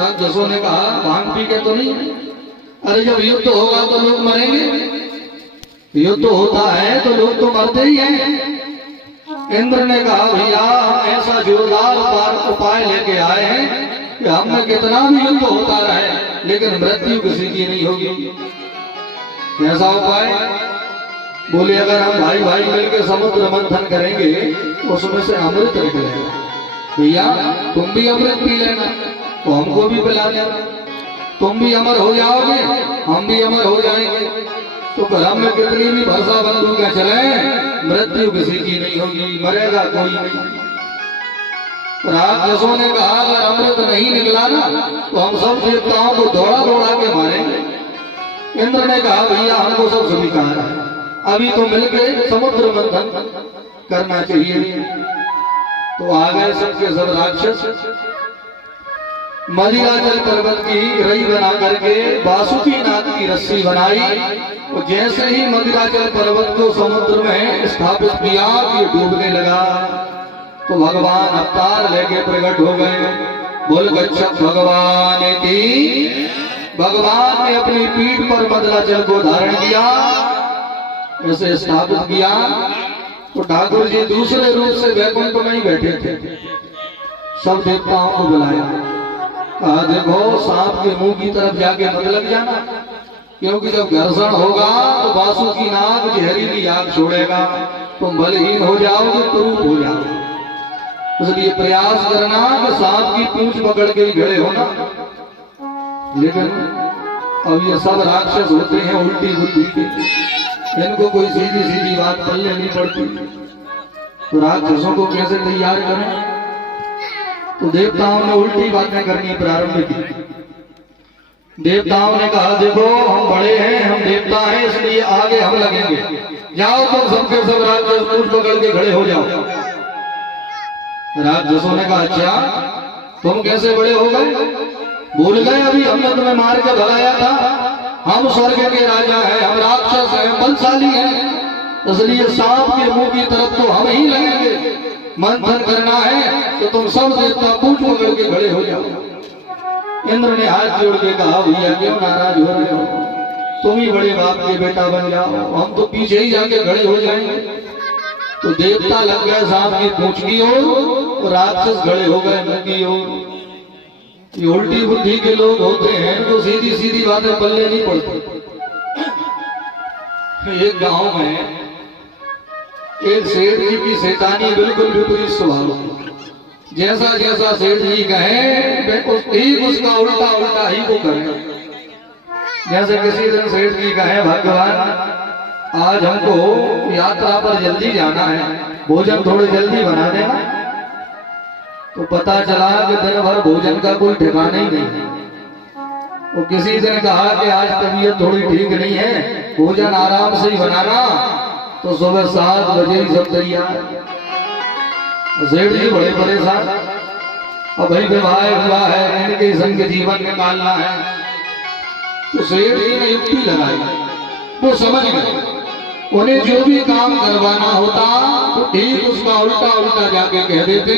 राक्षसों ने कहा भांग पी के तो नहीं, अरे जब युद्ध होगा तो लोग मरेंगे, युद्ध होता है तो लोग तो मरते ही हैं। इंद्र ने कहा भैया हम ऐसा जोरदार उपाय लेके आए हैं कि हमने कितना भी युद्ध होता रहे लेकिन मृत्यु किसी की नहीं होगी। कैसा उपाय? बोले अगर हम भाई भाई मिलकर समुद्र मंथन करेंगे उसमें से अमृत निकलेगा, भैया तुम भी अमृत पी लेना तो हमको भी पिला देना, तुम भी अमर हो जाओगे हम भी अमर हो जाएंगे। तो घर में कितनी भी भरसा बंदूकें चले मृत्यु किसी की नहीं होगी, मरेगा कोई नहीं। राक्षसों ने कहा अगर अमृत नहीं निकला ना तो हम सब देवताओं को दौड़ा दौड़ा के मारेंगे। इंद्र ने कहा भैया हमको सब स्वीकार है, अभी तो मिलकर समुद्र मंथन करना चाहिए। तो आ गए सबके सब राक्षस, मदिराचल पर्वत की रई बना करके वासुकी नाग की रस्सी बनाई। तो जैसे ही मदिराचल पर्वत को समुद्र में स्थापित किया ये डूबने लगा तो भगवान अवतार लेके प्रकट हो गए। बोल गच्छत भगवान की। भगवान ने अपनी पीठ पर मदिराचल को धारण किया, ऐसे स्थापित किया। तो ठाकुर जी दूसरे रूप से वैकुंठ में ही बैठे थे, सब देवताओं को बुलाया, कहा देखो सांप के मुंह की तरफ जाके मत लग जाना, क्योंकि जब घर्षण होगा तो वासुकी नाग जहरीली आग छोड़ेगा, तुम बलहीन हो जाओगे, कुरूप हो जाओगे। इसलिए प्रयास करना कि सांप की पूंछ पकड़ के ही खड़े होना। लेकिन अब ये सब राक्षस होते हैं उल्टी बुद्धि के, इनको कोई सीधी सीधी बात पल्ले नहीं पड़ती। तो राक्षसों को कैसे तैयार करें? तो देवताओं ने उल्टी बातें करनी प्रारंभ की। देवताओं ने कहा देखो हम बड़े हैं, हम देवता हैं, इसलिए आगे हम लगेंगे, जाओ तुम सबके सब राक्षस पूंछ पकड़ के खड़े हो जाओ। राक्षसों ने कहा अच्छा तुम कैसे बड़े हो गए? भूल गए अभी हमने तुम्हें मार के भगाया था, हम स्वर्ग के राजा हैं, हम राक्षस हैं, बलशाली हैं, इसलिए सांप के मुंह की तरफ तो हम ही लगेंगे। मंथन करना है तो तुम सब देवता पूंछ पकड़ के खड़े हो जाओ। इंद्र ने हाथ जोड़ के कहा भैया क्यों नाराज हो रहे हो, तुम ही बड़े बाप के बेटा बन जाओ, हम तो पीछे ही जाके खड़े हो जाएंगे। तो देवता लग गए सांप की पूंछ की ओर, राक्षस खड़े हो गए मुंह की ओर। ये उल्टी बुद्धि के लोग होते हैं तो सीधी सीधी बातें पल्ले नहीं पड़ती। एक गांव में एक सेठ जी की शैतानी बिल्कुल विपरीत स्वभाव, जैसा जैसा सेठ जी कहे उसका उल्टा उल्टा ही वो करे। जैसे किसी दिन सेठ जी कहे भगवान आज हमको यात्रा पर जल्दी जाना है, भोजन थोड़ी जल्दी बना देना। तो पता चला कि दिन भर भोजन का कोई ठिकाना ही नहीं। वो किसी दिन कहा कि आज तबीयत थोड़ी ठीक नहीं है, भोजन आराम से ही बनाना। तो सुबह 7 बजे ही सब तैयार। सेठ जी बड़े परेशान, अब भाई विवाह हुआ है, इनके संग जीवन निकालना है। तो सेठ जी ने युक्ति लगाई, वो समझ गए उन्हें जो भी काम करवाना होता तो ठीक उसका उल्टा उल्टा जाके कह देते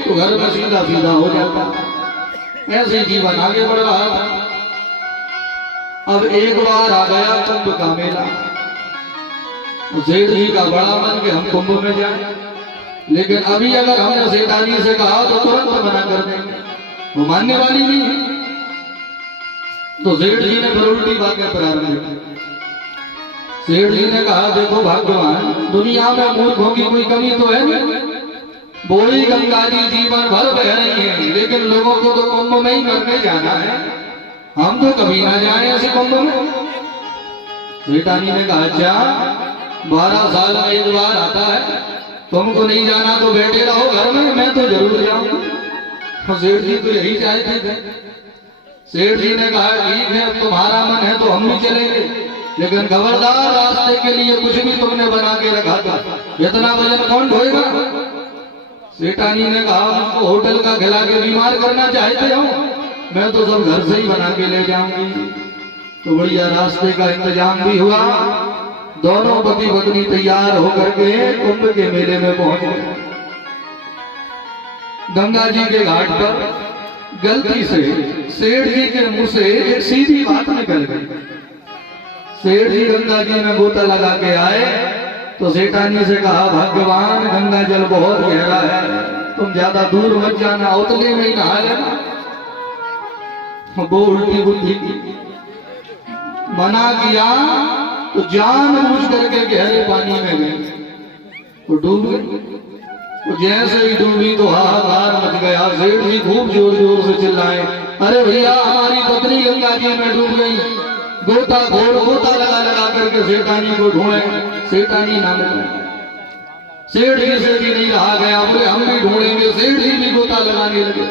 तो घर में सीधा सीधा हो जाता। ऐसे जीवन आगे बढ़ रहा था। अब एक बार आ गया कुंभ का मेला, सेठ जी का बड़ा मन कि हम कुंभ में जाए, लेकिन अभी अगर हमने शैतानी से कहा तो तुरंत मना कर देंगे, वो मानने वाली नहीं है। तो सेठ जी ने फिर उल्टी बातें प्रारंभ की। सेठ जी ने कहा देखो भगवान दुनिया में मूर्खों की कोई कमी तो है नहीं, बोली गंगा जी जीवन भर बह रही है, लेकिन लोगों को तो कुंभ में ही करने जाना है, हम तो कभी ना जाए ऐसे कुंभ में। शैतानी ने कहा अच्छा 12 साल में एक बार आता है, तुमको नहीं जाना तो बैठे रहो घर में, मैं तो जरूर जाऊंगा। सेठ जी तो यही चाहते थे। सेठ जी ने कहा ठीक है अब तुम्हारा मन है तो हम भी चलेंगे, लेकिन खबरदार रास्ते के लिए कुछ भी तुमने बना के रखा था, इतना वजन कौन ढोएगा? सेठानी ने कहा हमको होटल का खिला के बीमार करना चाहते हो, मैं तो सब घर से ही बना के ले जाऊंगी। तो बढ़िया रास्ते का इंतजाम भी हुआ, दोनों पति पत्नी तैयार होकर के कुंभ के मेले में पहुंच गए। गंगा जी के घाट पर गलती से सेठ जी के मुंह से एक सीधी बात निकल गई। सेठ जी गंगा जी में गोता लगा के आए तो सेठानी से कहा, भगवान गंगा जल बहुत गहरा है, तुम ज्यादा दूर मत जाना, उतने में ही नहा लेना। वो उल्टी बुद्धि की, मना किया तो जानबूझ करके गहरे पानी में गए, वो डूब गई। वो जैसे ही डूबी तो हाहाकार मच गया। सेठ जी खूब जोर जोर से चिल्लाए, अरे भैया हमारी पत्नी गंगा जी में डूब गई। गोता लगा लगा करके सेठानी को ढूंढे, सेठानी ना मिली। सेठ जी से भी नहीं रहा गया, बोले हम भी ढूंढेंगे। सेठ जी भी गोता लगाने लगे।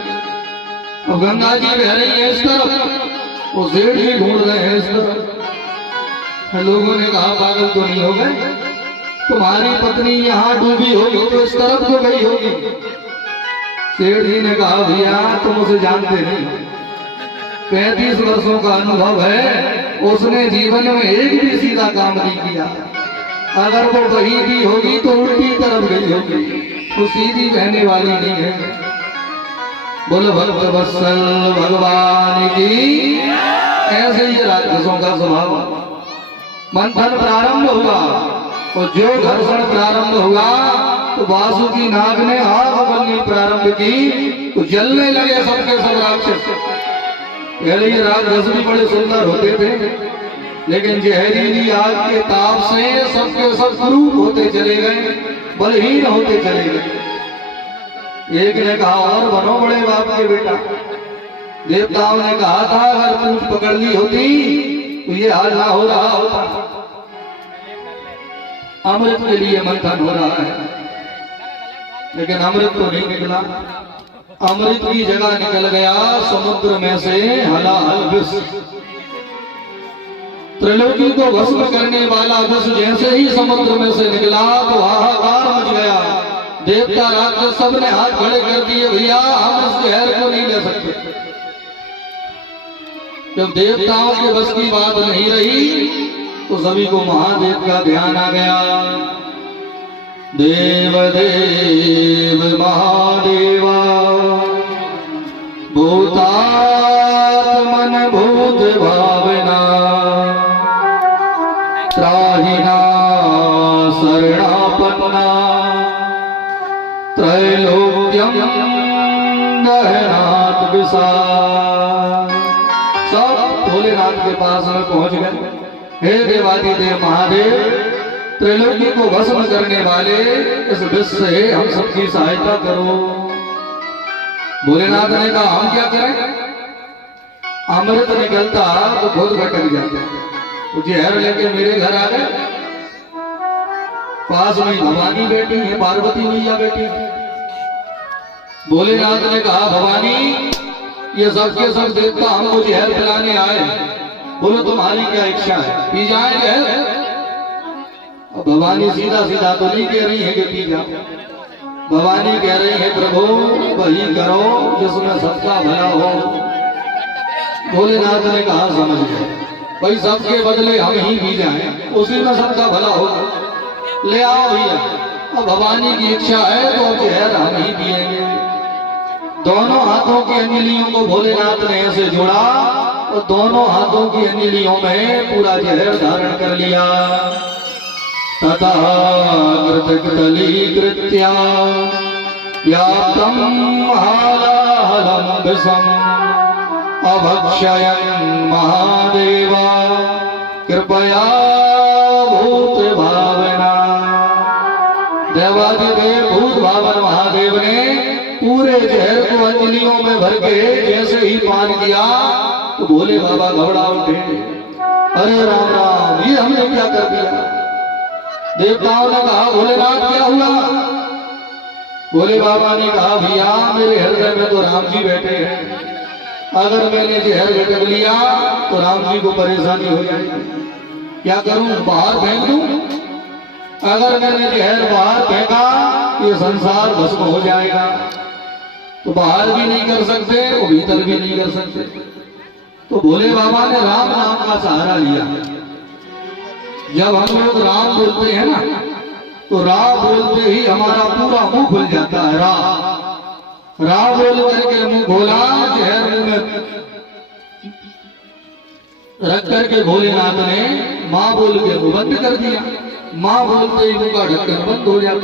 अब गंगा जी बह रही है इस तरफ, वो सेठ जी ढूंढ रहे हैं इस तरफ। लोगों ने कहा, पागल तो नहीं हो गए, तुम्हारी पत्नी यहाँ डूबी होगी तो इस तरफ तो गई होगी। सेठ जी ने कहा, भैया तुम उसे जानते नहीं, 35 वर्षों का अनुभव है, उसने जीवन में एक भी सीधा काम नहीं किया। अगर वो वही भी होगी तो उल्टी तरफ गई होगी, वो सीधी बहने वाली नहीं है। बोलो भक्त वत्सल भगवान की। ऐसे ही राक्षसों का स्वभाव। मंथन प्रारंभ हुआ और जो घर्षण प्रारंभ हुआ तो वासुकी नाग ने आग बननी प्रारंभ की तो जलने लगे सबके सब राक्षस। पहले ये राक्षस भी बड़े सुंदर होते थे, लेकिन जहरीली आग के ताप से सबके सब क्रूर होते चले गए, बलहीन होते चले गए। एक ने कहा, और बनो बड़े बाप के बेटा। देवताओं ने कहा था अगर पूछ पकड़ ली होती तो ये हाल ना हो रहा होता। अमृत के लिए मंथन हो रहा है, लेकिन अमृत तो नहीं निकला। अमृत की जगह निकल गया समुद्र में से हलाहल विष। त्रिलोकी को भस्म करने वाला विष जैसे ही समुद्र में से निकला तो हाहाकार मच गया। देवता राक्षस सब ने हाथ खड़े कर दिए, भैया हम इस जहर को नहीं ले सकते। जब देवताओं के बस की बात नहीं रही तो सभी को महादेव का ध्यान आ गया। देव देव महादेवा भूतात्मन भूत भावना त्राहिना शरणापन्ना त्रैलोक्यम दहनात् विशाल। सब भोलेनाथ के पास में पहुंच गए। हे देवादिदेव महादेव, त्रिलोकी को भस्म करने वाले इस विष से हम सबकी सहायता करो। भोलेनाथ ने कहा, हम क्या करें? अमृत निकलता तो खुद भटक जाते, तो जहर लेके मेरे घर आ गए। पास में भवानी बैठी है, पार्वती मैया बैठी है। भोलेनाथ ने कहा, भवानी ये सबके सब देवता हमको जहर पिलाने आए, बोलो तुम्हारी क्या इच्छा है, पी जाए जहर? भवानी सीधा सीधा तो नहीं कह रही है कि पी जाओ। भवानी कह रही है, प्रभु वही करो जिसमें सबका भला हो। भोलेनाथ ने कहा, समझ गए भाई, सबके बदले हम ही पी जाए, उसी में सबका भला होगा। ले आओ भैया। अब भवानी की इच्छा है तो जहर हम ही पिएंगे। दोनों हाथों की अंजलियों को भोलेनाथ ने ऐसे जोड़ा और दोनों हाथों की अंजलियों में पूरा जहर धारण कर लिया। तथा कृतकलीकृत्या व्याप्तं हालाहलं विषम् अभक्षयन् महादेवा कृपया भूत भावना। देवादिदेव भूत भावन महादेव ने पूरे जहर को अंजलियों में भर के जैसे ही पान किया तो भोले बाबा घबरा उठे। अरे राम राम, ये हमने क्या कर दिया? देवताओं ने कहा, भोलेनाथ क्या हुआ? भोले बाबा ने कहा, भैया मेरे हृदय में तो राम जी बैठे हैं, अगर मैंने जहर झटक लिया तो राम जी को परेशानी हो जाएगी। क्या करूं, बाहर फेंक दूं? अगर मैंने जहर बाहर फेंका ये संसार भस्म हो जाएगा। तो बाहर भी नहीं कर सकते, वो भीतर भी नहीं कर सकते। तो भोले बाबा ने राम नाम का सहारा लिया। जब हम लोग राम बोलते हैं ना तो रा बोलते ही हमारा पूरा मुंह खुल जाता है। रा रा बोल करके मुंह खोला, जहर मुंह में रख करके भोलेनाथ ने माँ बोल के मुंह बंद कर दिया। माँ बोलते ही मुंह का ढक्कन बंद हो जाता।